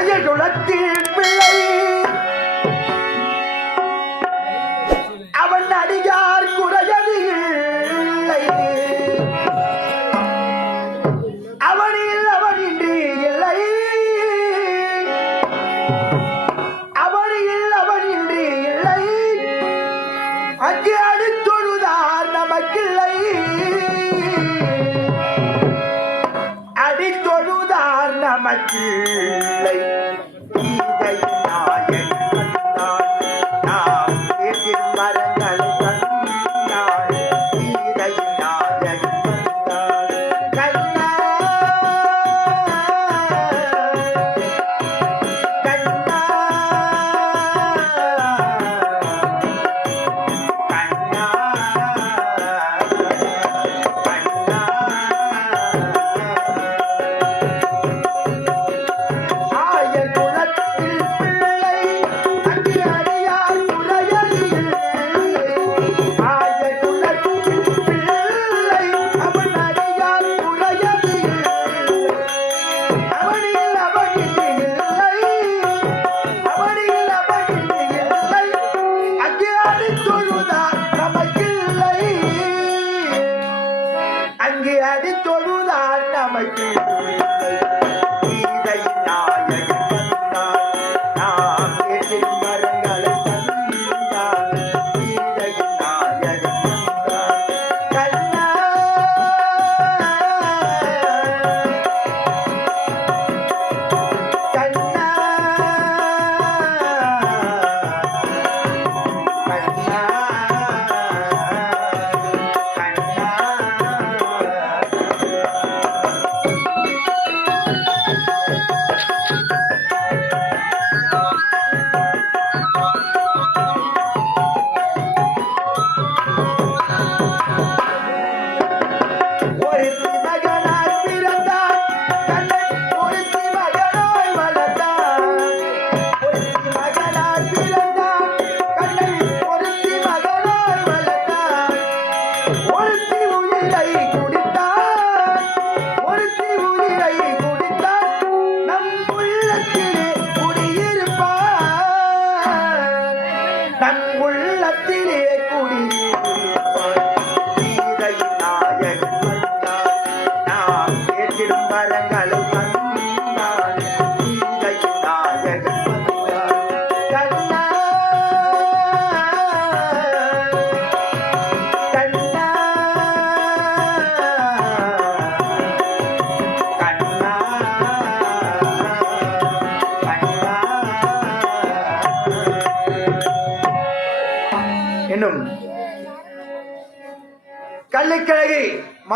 அயகுலத்தில் பிள்ளை.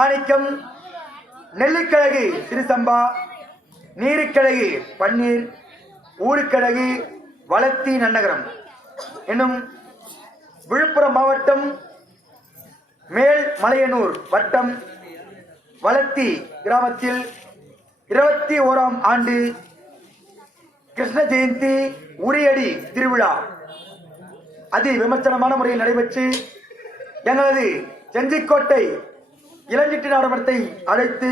மாணிக்கம் நெல்லிக்கிழகு சிறுசம்பா நீருக்கிழகு பன்னீர் ஊருக்கிழகு வளத்தி நன்னகரம் என்னும் விழுப்புரம் மாவட்டம் மேல் மலையனூர் வட்டம் வளத்தி கிராமத்தில் இருபத்தி ஓராம் ஆண்டு கிருஷ்ண ஜெயந்தி உரியடி திருவிழா. அதி விமர்சனமான முறையில் நடைபெற்று எங்களது செஞ்சிக்கோட்டை இளஞ்சிட்டு நாடகத்தை அழைத்து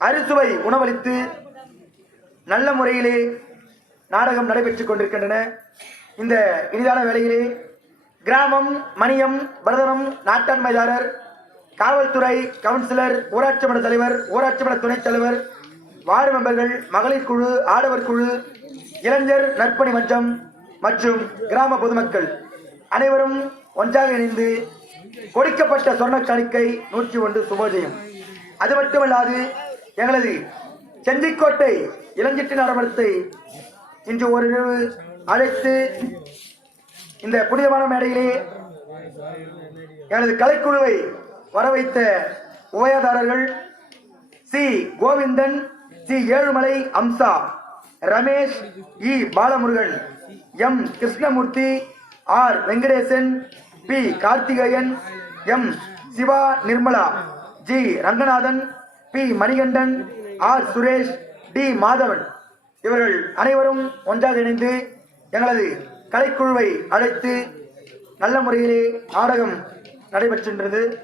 அறுசுவை உணவளித்து நல்ல முறையிலே நாடகம் நடைபெற்றுக் கொண்டிருக்கின்றன. இந்த இனிதான வேளையிலே கிராமம் மணியம் பரதனம் நாட்டாண்மைதாரர் காவல்துறை கவுன்சிலர் ஊராட்சி மன்ற தலைவர் ஊராட்சி மன்ற துணைத் தலைவர் வார்டு மெம்பர்கள் மகளிர் குழு ஆடவர் குழு இளைஞர் நற்பணி மன்றம் மற்றும் கிராம பொதுமக்கள் அனைவரும் ஒன்றாக இணைந்து கொடுக்கப்பட்ட சொன்ன கணிக்கை நூற்றி ஒன்று சுபோஜயம் அது மட்டுமல்லாது எங்களது செஞ்சிக்கோட்டை இளஞ்சிட்டு நாடகத்தை இன்று ஒரு இரவு அழைத்து இந்த புனிதமான மேடையிலே எனது கலைக்குழுவை வர வைத்த உபயதாரர்கள் C. Govindan C. Ezhumalai Amsa Ramesh E. Balamurugan M. Krishnamoorthy R. Venkatesan P. Karthikeyan M. Siva Nirmala G. Ranganathan P. Manikandan R. Suresh D. Madhavan. இவர்கள் அனைவரும் ஒன்றாக இணைந்து எங்களது கலைக்குழுவை அழைத்து நல்ல முறையிலே நாடகம் நடைபெற்றிருந்தது.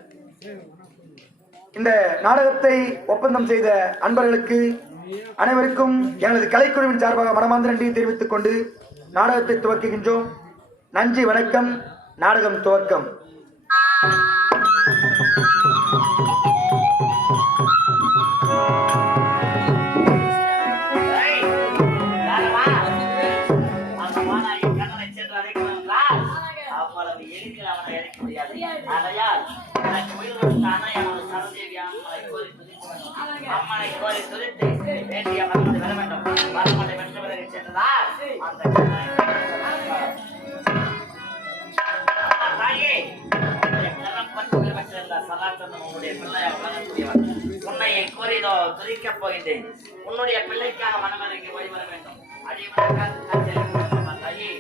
இந்த நாடகத்தை ஒப்பந்தம் செய்த அன்பர்களுக்கு அனைவருக்கும் எனது கலைக்குழுவின் சார்பாக மனமார்ந்த நன்றியை தெரிவித்துக் கொண்டு நாடகத்தை துவக்குகின்றோம். நன்றி வணக்கம். நாடகம் துவக்கம் அம்மனை கோரி துதித்து, வேண்டிய வரமனை பெற வேண்டும். அந்த உன்னை கோரிதோ துதிக்கப் போகின்றேன். உன்னுடைய பிள்ளைக்காக மனமலைக்கு ஓடி வேண்டும். அதே மாதிரி காட்சியில் கொடுக்கணுமா தாயே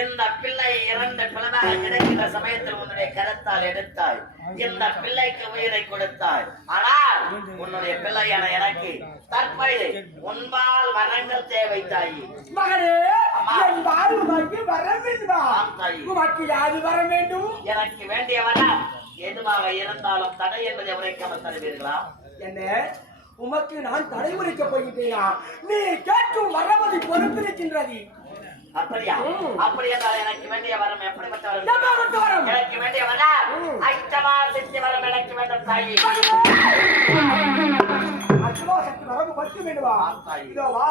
இந்த பிள்ளை இரண்டு கிடக்கிற சமயத்தில் உன்னுடைய கரத்தால் எடுத்தாய். இந்த பிள்ளைக்கு உயிரை கொடுத்தாய். ஆனால் உன்னுடைய பிள்ளையான எனக்கு தற்போது உன்பால் வரங்கள் தேவை தாயி மகனே. உனக்கு யாது வர வேண்டும்? எனக்கு வேண்டியவனா எதுவாக இருந்தாலும் தடை என்பதை உரைக்காமல் தருவீர்களா? என்ன? உமக்கு நான் தலைமுறைக்க போகின்றேனா? நீ கேட்கும் வரமதி பொறுத்திருக்கின்றது அப்படியா? ம். அப்படி என்றால் எனக்கு வேண்டிய வரம் எப்படிப்பட்ட வரம்? எனக்கு வேண்டிய வரம்? ம். ஐட்டமா சித்தி வரம் எனக்கு வேண்டும் தாயி. அசுவா சக்தி வரம்பு பத்து வேண்டுமா ஆம் தாயி. இதோ வா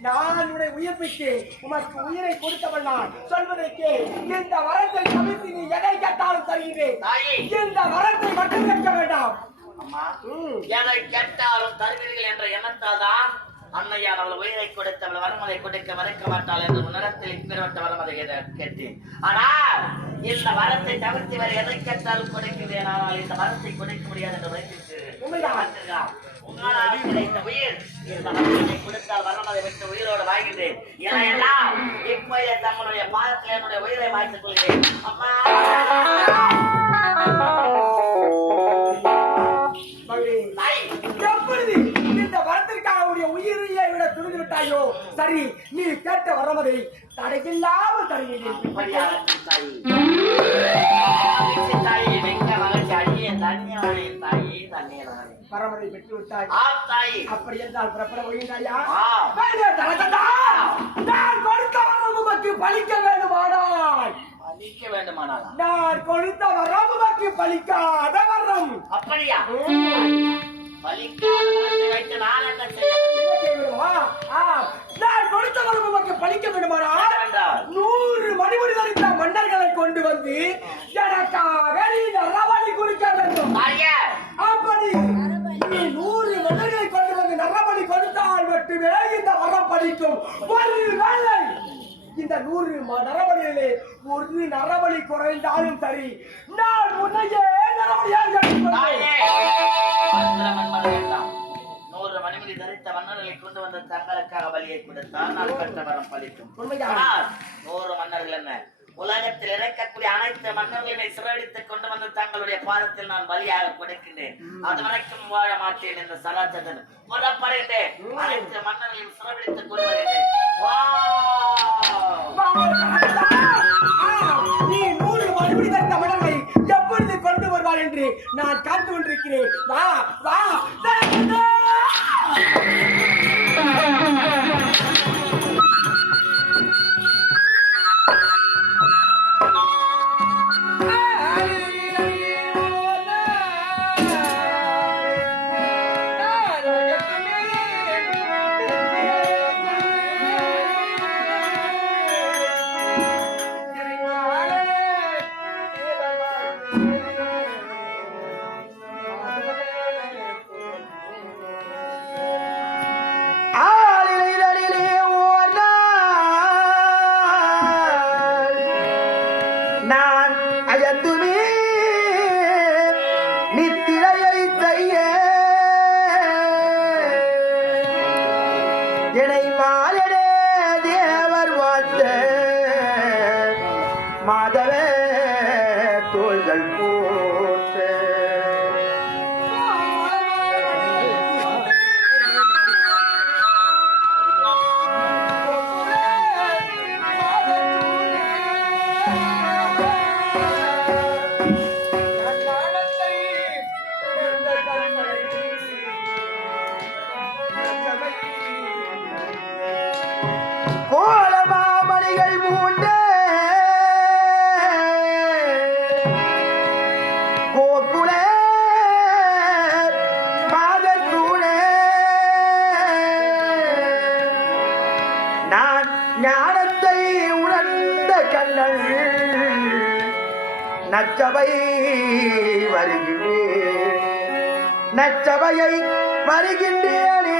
நான் உன்னை உயிர்ப்பித்து உமக்கு உயிரை கொடுத்தவன் நான். சொல்வதற்கு இந்த வரத்தை தவிர்த்து நீ எதை கேட்டாலும் தருகிறேன் இந்த வரத்தை மட்டும் அம்மா. எதை கேட்டாலும் தருவீர்கள் என்ற எண்ணத்தால் தான் அன்னையார் அவள் உயிரை கொடுத்தவள் வரமதை கொடுக்க மறைக்க மாட்டாள் என்று உன்னிடத்தில் இப்பேற்பட்ட வரமதை கேட்ட- கேட்டேன். ஆனால் இந்த வரத்தை தவிர்த்து வேறு எதை கேட்டாலும் கொடுக்கிறேன். ஆனால் இந்த வரத்தை கொடுக்க முடியாது என்று உண்மைதான். உங்களால் கிடைத்த உயிர். இந்த வரத்தை கொடுத்தால் வரமதை விட்டு உயிரோடு வாழ்கிறேன். இதையெல்லாம் இப்போதே தங்களுடைய பாதத்தில் என்னுடைய உயிரை மாற்றிக் கொள்கிறேன். அம்மா. விட்டாயோ சரி நீ கேட்ட வரமதை தடையில்லாமல் தருகிறேன் வரமதை பெற்று விட்டாய் அப்படி என்றால் புறப்பட தலகண்டா! நான் கொடுத்த வரம் உமக்கு பலிக்க வேண்டுமானால். அழிக்க வேண்டுமானாலா. நான் கொடுத்த வரம் உமக்கு பலிக்காத வரம். அப்படியா? வரத்தை வைத்து நான் என்ன செய்ய ஆ, நான் கொடுத்த வரம் உமக்கு பலிக்க வேண்டுமானால் வேண்டாம். நூறு மணிமுடி தரித்த மன்னர்களை கொண்டு வந்து எனக்காக நீ நரபலி கொடுக்க வேண்டும். அப்படி நீ நூறு மன்னர்களை கொண்டு வந்து நரபலி கொடுத்தால் மட்டுமே இந்த வரம் படிக்கும் ஒரு வேளை இந்த நூறு நரபலியிலே ஒரு நரபலி குறைந்தாலும் சரி நான் உன்னையே நரபலியாக மணிமணி தரித்த மன்னர்களை கொண்டு வந்த தங்களுக்காக பலியை கொடுத்தால் நான் பெற்ற வரம் பலிக்கும் நூறு மன்னர்கள் என்ன உலகத்தில் இறக்கக்கூடிய அனைத்து மன்னர்களை சிறடித்துக் கொண்டு வந்து தங்களுடைய பாதத்தில் நான் பலியாக கொடுக்கின்றேன் அது வரைக்கும் வாழ மாட்டேன் என்ற சராச்சரன் புறப்படுகின்றேன் அனைத்து மன்னர்களையும் சிறப்பிடித்துக் கொண்டு வருகிறேன் வருவார் என்று நான் காத்து கொண்டிருக்கிறேன். வா வா! Ah! அறிகின்றேனே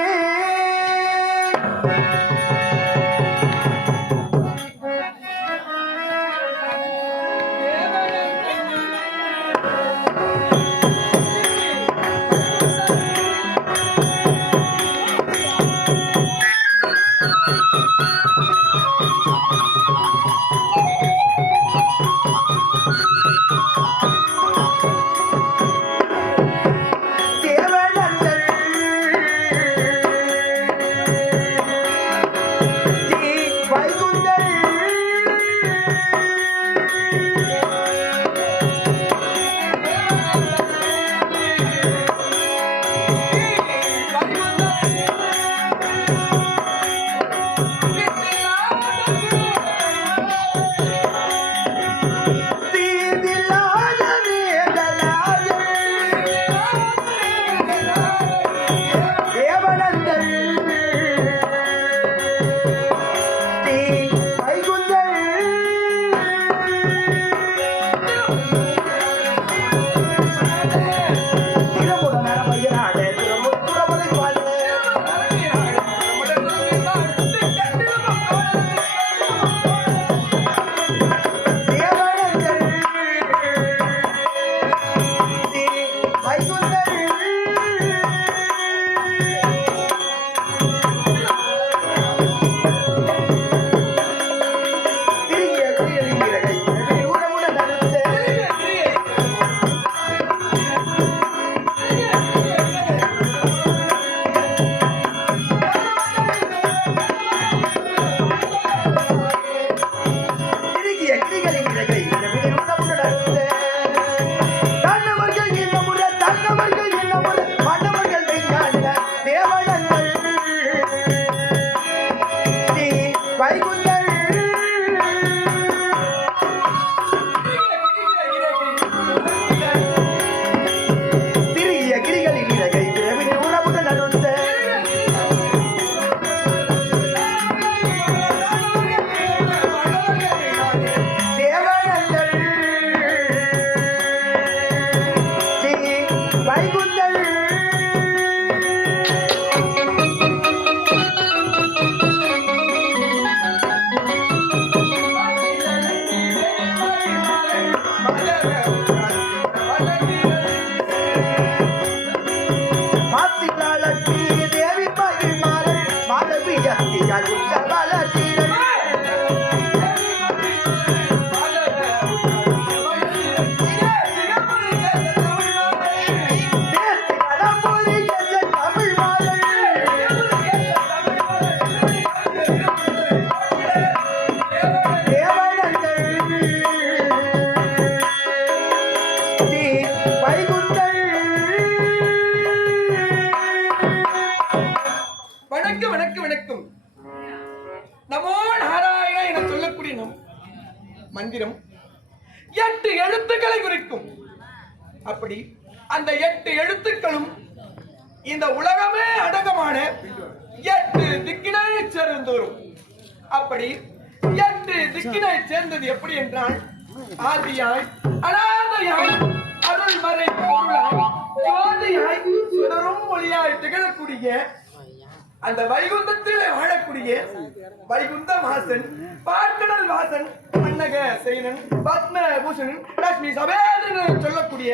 செய்யக்கூடிய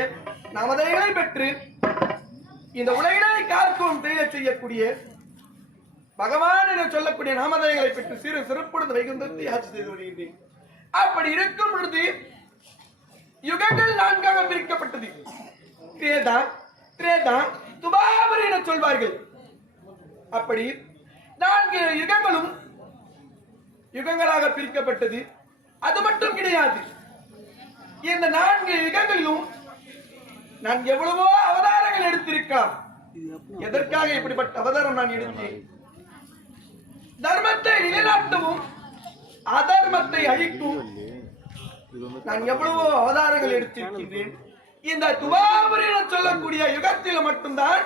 நமதைகளை பெற்று இந்த உலகினை காக்கும் தெரிய செய்யக்கூடிய பகவான் என சொல்லக்கூடிய நாமதயங்களை பெற்று சிறு சிறப்புடன் வைகுந்தத்தை ஆட்சி செய்து வருகின்றேன் அப்படி இருக்கும் பொழுது யுகங்கள் நான்காக பிரிக்கப்பட்டது. திரேதா திரேதா துபாபரி என சொல்வார்கள். அப்படி நான்கு யுகங்களும் யுகங்களாக பிரிக்கப்பட்டது. அது மட்டும் கிடையாது. இந்த நான்கு யுகங்களிலும் நான் எவ்வளவோ அவதாரங்கள் எடுத்திருக்கலாம் எதற்காக இப்படிப்பட்ட அவதாரம் நான் எடுத்தேன்? தர்மத்தை நிலைநாட்டவும் அதர்மத்தை அழிக்கும் நான் எவ்வளவோ அவதாரங்கள் எடுத்திருக்கின்றேன். இந்த துவாபுரி என சொல்லக்கூடிய யுகத்தில் மட்டும்தான்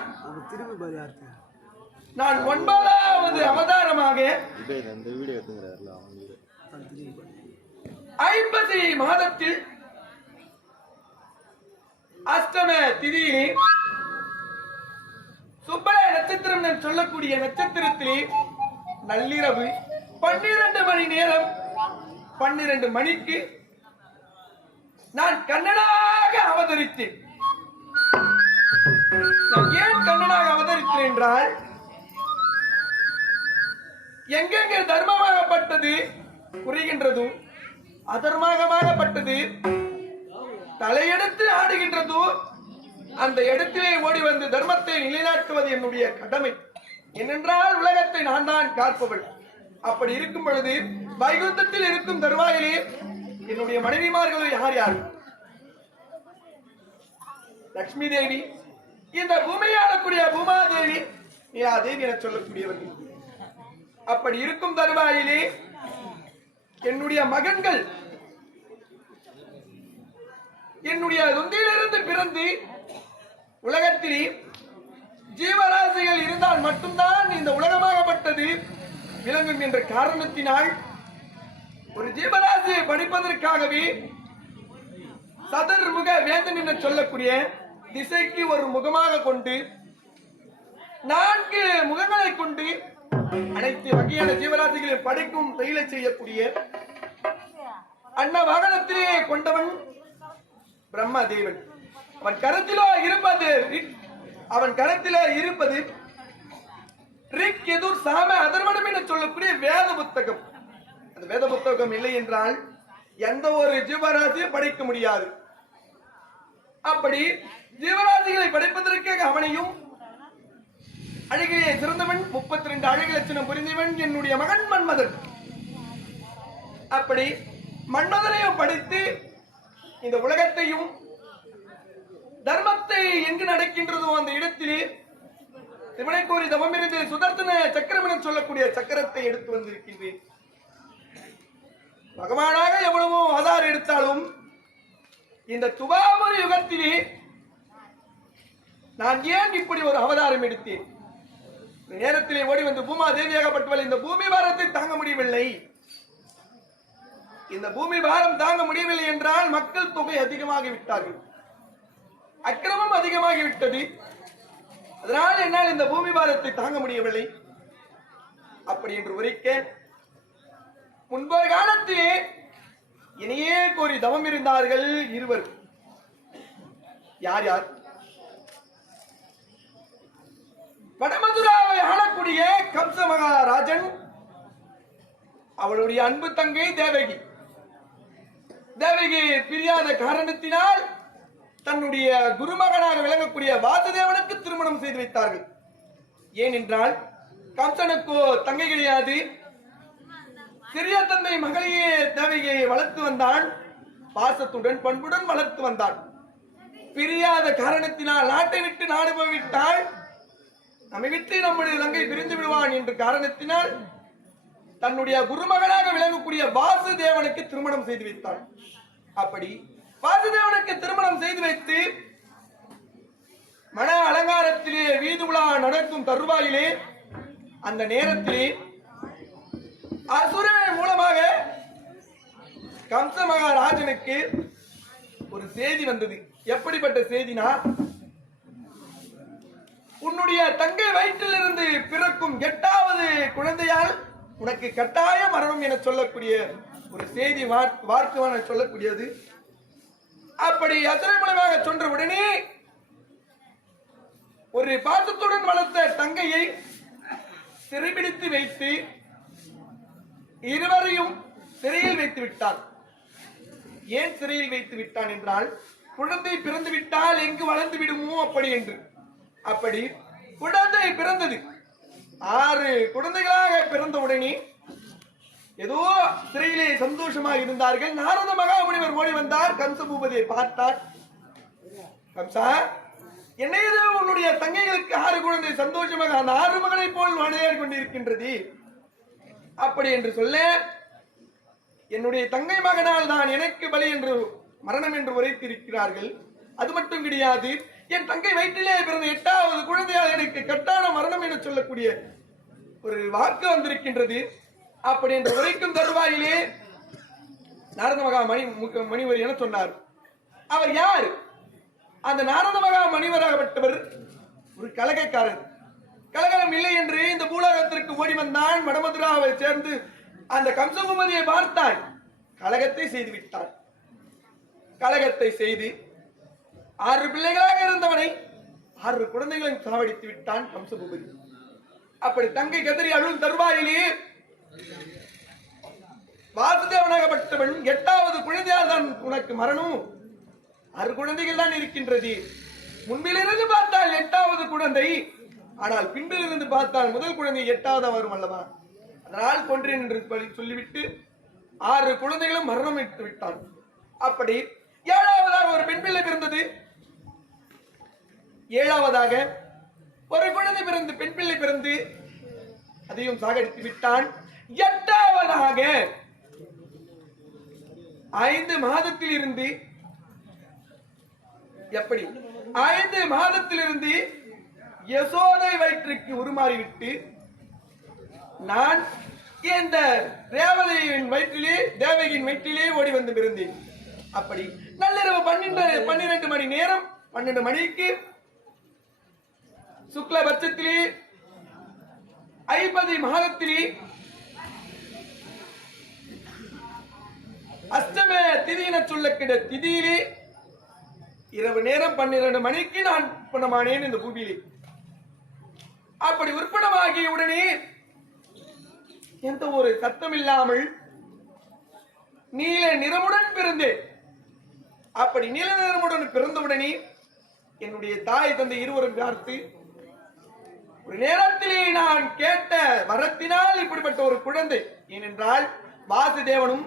நான் ஒன்பதாவது அவதாரமாக ஐப்பசி மாதத்தில் அஷ்டம திதி. சுப்பர நட்சத்திரம் என்று சொல்லக்கூடிய நட்சத்திரத்திலே நள்ளிரவு பன்னிரண்டு மணி நேரம். பன்னிரண்டு மணிக்கு நான் கண்ணனாக அவதரித்தேன். நான் ஏன் கண்ணனாக அவதரித்தேன் என்றால் எங்கெங்கே தர்மமாகப்பட்டது குறைகின்றதும் அதர்மமாகப்பட்டது தலையெடுத்து ஆடுகின்றதோ அந்த இடத்திலே ஓடி வந்து தர்மத்தை நிலைநாட்டுவது என்னுடைய கடமை. ஏனென்றால் உலகத்தை நான் தான் காப்பவள். அப்படி இருக்கும் பொழுது வைகுந்தத்தில் இருக்கும் தருவாயிலே என்னுடைய மனைவிமார்கள் யார் யார்? லக்ஷ்மி தேவி இந்த பூமியை ஆளக்கூடிய பூமாதேவி தேவி என சொல்லக்கூடியவர்கள் அப்படி இருக்கும் தருவாயிலே என்னுடைய மகன்கள் என்னுடைய தொந்தியிலிருந்து பிறந்து உலகத்தில் ஜீவராசிகள் இருந்தால் மட்டும்தான் இந்த உலகமாகப்பட்டது விளங்கும் என்ற காரணத்தினால் ஒரு ஜீவராசியை படிப்பதற்காகவே சதர்முக வேதன் என சொல்லக்கூடிய திசைக்கு ஒரு முகமாக கொண்டு நான்கு முகங்களை கொண்டு அனைத்து வகையான ஜீவராசிகளை படிக்கும் செயலை செய்யக்கூடிய அன்ன வாகனத்திலே கொண்டவன் பிரம்மா தேவன் அவன் கரத்திலோ இருப்பது அவன் கரத்திலோ இருப்பது ரிக் எதிர் சாம அதர்வனம் என்று சொல்லக்கூடிய வேத புத்தகம். அந்த வேத புத்தகம் இல்லை என்றால் எந்த ஒரு ஜீவராசியும் படைக்க முடியாது. அப்படி ஜீவராசிகளை படைப்பதற்காக அவனையும் அழகிலே சிறந்தவன் முப்பத்தி ரெண்டு அழகு லட்சணம் புரிந்தவன் என்னுடைய மகன் மன்மதன். அப்படி மன்மதனையும் படித்து இந்த உலகத்தையும் தர்மத்தை எங்கு நடக்கின்றதோ அந்த இடத்திலே சிவனை கோரி தவமிருந்து சுதர்த்தன சக்கரம் என சொல்லக்கூடிய சக்கரத்தை எடுத்து வந்திருக்கின்றேன். பகவானாக எவ்வளவோ ஆதார் எடுத்தாலும் இந்த துபாபுர யுகத்திலே நான் ஏன் இப்படி ஒரு அவதாரம் எடுத்தேன்? நேரத்திலே ஓடி வந்து பூமா தேவியாகப்பட்டவள் இந்த பூமி வாரத்தை தாங்க முடியவில்லை. இந்த பூமி பாரம் தாங்க முடியவில்லை என்றால் மக்கள் தொகை அதிகமாகி விட்டார்கள் அக்கிரமம் அதிகமாகி விட்டது அதனால் என்னால் இந்த பூமி பாரத்தை தாங்க முடியவில்லை. அப்படி என்று உரைக்க முன்பொரு காலத்திலே இனியே கோரி தவம் இருந்தார்கள் இருவர். யார் யார்? வடமதுராவை ஆளக்கூடிய கம்ச மகாராஜன் அவளுடைய அன்பு தங்கை தேவகி. தேவகி பிரியாத காரணத்தினால் தன்னுடைய குருமகனாக விளங்கக்கூடிய வாசுதேவனுக்கு திருமணம் செய்து வைத்தார்கள். ஏனென்றால் கம்சனுக்கோ தங்கை கிடையாது. சிறிய தந்தை மகளையே தேவகியை வளர்த்து வந்தான். பாசத்துடன் பண்புடன் வளர்த்து வந்தான். பிரியாத காரணத்தினால் நாட்டை விட்டு நாடு போய்விட்டால் நம்மை விட்டு நம்முடைய இலங்கை பிரிந்து விடுவான் என்ற காரணத்தினால் தன்னுடைய குருமகனாக விளங்கக்கூடிய வாசுதேவனுக்கு திருமணம் செய்து வைத்தாள் அப்படி வாசுதேவனுக்கு திருமணம் செய்து வைத்து மன அலங்காரத்திலே வீதி உலா நடக்கும் தருவாயிலே அந்த நேரத்திலே அசுரன் மூலமாக கம்ச மகாராஜனுக்கு ஒரு செய்தி வந்தது. எப்படிப்பட்ட செய்தினா உன்னுடைய தங்கை வயிற்றிலிருந்து பிறக்கும் எட்டாவது குழந்தையால் உனக்கு கட்டாய மரணம் என சொல்லக்கூடிய ஒரு செய்தி வார்- சொல்லக்கூடியது. அப்படி அசுரை மூலமாக சொன்ன உடனே ஒரு பாசத்துடன் வளர்த்த தங்கையை சிறைபிடித்து வைத்து இருவரையும் சிறையில் வைத்து விட்டான். ஏன் சிறையில் வைத்து விட்டான் என்றால் குழந்தை பிறந்து விட்டால் எங்கு வளர்ந்து விடுமோ அப்படி என்று. அப்படி குழந்தை பிறந்தது. ஆறு குழந்தைகளாக பிறந்த உடனே ஏதோ சிறையிலே சந்தோஷமாக இருந்தார்கள். நாரத மகாமுனிவர் ஓடி வந்தார். கம்ச பூபதியை பார்த்தார். கம்சா என்ன உன்னுடைய தங்கைகளுக்கு ஆறு குழந்தை சந்தோஷமாக அந்த ஆறு மகனை போல் விளையாடி கொண்டிருக்கின்றது. அப்படி என்று சொல்ல என்னுடைய தங்கை மகனால் தான் எனக்கு பலி என்று மரணம் என்று உரைத்திருக்கிறார்கள். அது மட்டும் கிடையாது. என் தங்கை வயிற்றிலே பிறந்த எட்டாவது குழந்தையால் எனக்கு கட்டான மரணம் என சொல்லக்கூடிய ஒரு வாக்கு வந்திருக்கின்றது. அப்படி என்று உரைக்கும் தருவாயிலே நாரத மகா மணி மணிவர் என சொன்னார். அவர் யார்? அந்த நாரத மகா மணிவராகப்பட்டவர் ஒரு கலகக்காரர். கலகலம் இல்லை என்று இந்த பூலோகத்திற்கு ஓடி வந்தான் வடமதுராவை சேர்ந்து அந்த கம்சகுமதியை பார்த்தான் கலகத்தை செய்து விட்டான் கலகத்தை செய்து ஆறு பிள்ளைகளாக இருந்தவனை ஆறு குழந்தைகளையும் சாவடித்து விட்டான் கம்சபூபதி. அப்படி தங்கை கதறி அருள் தருவாயிலே. வாசுதேவனாகப்பட்டவன் எட்டாவது குழந்தையால் தான் உனக்கு மரணம். ஆறு குழந்தைகள் தான் இருக்கின்றது. முன்பிலிருந்து பார்த்தால் எட்டாவது குழந்தை. ஆனால் பின்பிலிருந்து பார்த்தால் முதல் குழந்தை எட்டாவது வரும் அல்லவா? அதனால் கொன்றேன் என்று சொல்லிவிட்டு ஆறு குழந்தைகளும் மரணம் விட்டு விட்டான். அப்படி ஏழாவதாக ஒரு பெண் பிள்ளை பிறந்தது. ஏழாவதாக ஒரு குழந்தை பிறந்து பெண் பிள்ளை பிறந்து அதையும் சாகடித்து விட்டான். எட்டாவதாக ஐந்து மாதத்தில் இருந்து எப்படி? ஐந்து மாதத்திலிருந்து யசோதை வயிற்றுக்கு உருமாறிவிட்டு நான் இந்த ரேவதையின் வயிற்றிலே தேவகியின் வயிற்றிலே ஓடி வந்து பிறந்தேன் அப்படி நள்ளிரவு பன்னிரண்டு பன்னிரண்டு மணி நேரம் பன்னெண்டு மணிக்கு சுக்லபட்சத்திலே ஐம்பது மாதத்திலே அஷ்டம திதியின சொல்லக்கிட திதியிலே இரவு நேரம் பன்னிரண்டு மணிக்கு நான் உற்பணமானேன் இந்த பூமியிலே. அப்படி உற்பணமாகிய உடனே எந்த ஒரு சத்தம் இல்லாமல் நீல நிறமுடன் பிறந்தேன். அப்படி நீல நிறமுடன் பிறந்தவுடனே என்னுடைய தாய் தந்தை இருவரும் பார்த்து ஒரு நேரத்திலே நான் கேட்ட வரத்தினால் இப்படிப்பட்ட ஒரு குழந்தை. ஏனென்றால் வாசுதேவனும்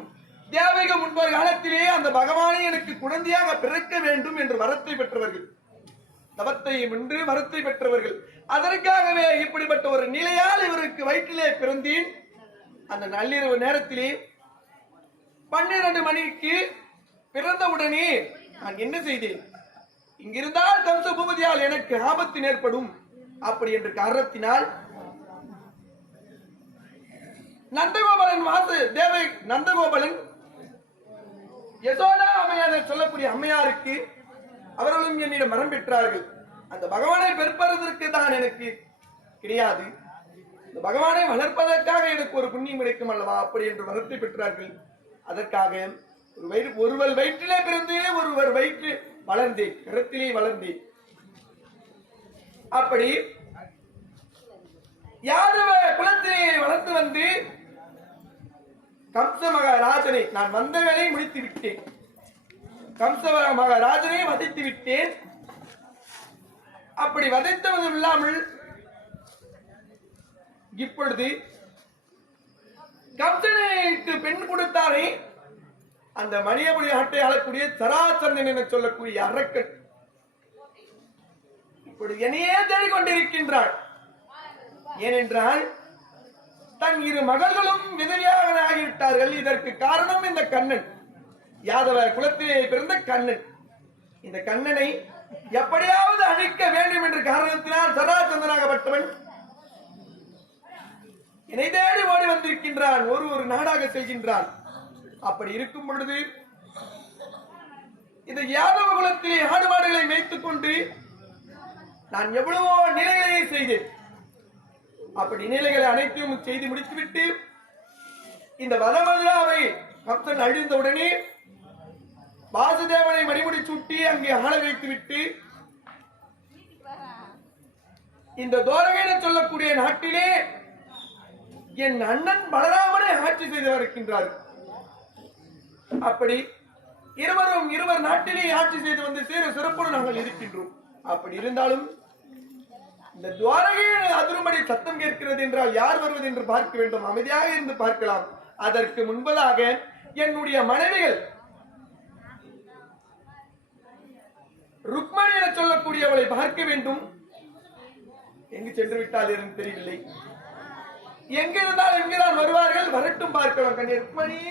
தேவக முன்பர் காலத்திலே அந்த பகவானை எனக்கு குழந்தையாக பிறக்க வேண்டும் என்று வரத்தை பெற்றவர்கள். தவத்தை வென்று வரத்தை பெற்றவர்கள். அதற்காகவே இப்படிப்பட்ட ஒரு நிலையால் இவருக்கு வயிற்றிலே பிறந்தேன். அந்த நள்ளிரவு நேரத்திலே பன்னிரண்டு மணிக்கு பிறந்தவுடனே நான் என்ன செய்தேன்? இங்கிருந்தால் கம்ச பூபதியால் எனக்கு ஆபத்து ஏற்படும். அப்படி என்று காரணத்தினால் நந்தகோபாலன் வாசு தேவை நந்தகோபாலன் யசோதா அம்மையார் சொல்லக்கூடிய அம்மையாருக்கு அவர்களும் என்னிடம் மரம் பெற்றார்கள். அந்த பகவானை பெருப்பதற்கு தான் எனக்கு கிடையாது. இந்த பகவானை வளர்ப்பதற்காக எனக்கு ஒரு புண்ணியம் கிடைக்கும் அல்லவா? அப்படி என்று வளர்த்து பெற்றார்கள். அதற்காக ஒரு வயிறு ஒருவர் வயிற்றிலே பிறந்தே ஒருவர் வயிற்று வளர்ந்தேன் கருத்திலே வளர்ந்தேன். அப்படி யாதவ குலத்திலே வளர்த்து வந்து கம்ச மகாராஜனை நான் வந்த வேலையை முடித்து விட்டேன். கம்ச மகாராஜனை வதைத்து விட்டேன். அப்படி வதைத்தவது இல்லாமல் இப்பொழுது கம்சனுக்கு பெண் கொடுத்தாரே அந்த மணியபுரி ஆட்டை ஆளக்கூடிய சராசந்தன் என சொல்லக்கூடிய அரக்கன். இப்படி என்னையே தேடிக்கொண்டிருக்கின்றாள். ஏனென்றால் தன் இரு மகள்களும் விதவியாக ஆகிவிட்டார்கள் இதற்கு காரணம் இந்த கண்ணன். யாதவ குலத்திலே பிறந்த கண்ணன். இந்த கண்ணனை எப்படியாவது அழிக்க வேண்டும் என்ற காரணத்தினால் சதாச்சந்தனாகப்பட்டவன் என்னை தேடி ஓடி வந்திருக்கின்றான். ஒரு ஒரு நாடாக செல்கின்றான். அப்படி இருக்கும் பொழுது இந்த யாதவ குலத்திலே ஆடுபாடுகளை மேய்த்துக் கொண்டு நான் எவ்வளவோ நிலைகளையே செய்தேன். அப்படி நிலைகளை அனைத்தையும் செய்து முடித்துவிட்டு இந்த வதமதுராவை கப்தன் அழிந்தவுடனே வாசுதேவனை மணிமுடி சூட்டி அங்கே ஆள வைத்து விட்டு இந்த தோரகையில சொல்லக்கூடிய நாட்டிலே என் அண்ணன் பலராமனை ஆட்சி செய்து வருகின்றார் அப்படி இருவரும் இருவர் நாட்டிலே ஆட்சி செய்து வந்து சேர சிறப்புடன் நாங்கள் இருக்கின்றோம். அப்படி இருந்தாலும் இந்த துவாரகையில் அதிரும்படி சத்தம் கேட்கிறது என்றால் யார் வருவது என்று பார்க்க வேண்டும் அமைதியாக இருந்து பார்க்கலாம். அதற்கு முன்பதாக என்னுடைய மனைவிகள் ருக்மணி என சொல்லக்கூடியவளை பார்க்க வேண்டும். எங்கு சென்று விட்டால் என்று தெரியவில்லை. எங்கிருந்தால் எங்குதான் வருவார்கள். வரட்டும் பார்க்கலாம். கண்ணே ருக்மணி.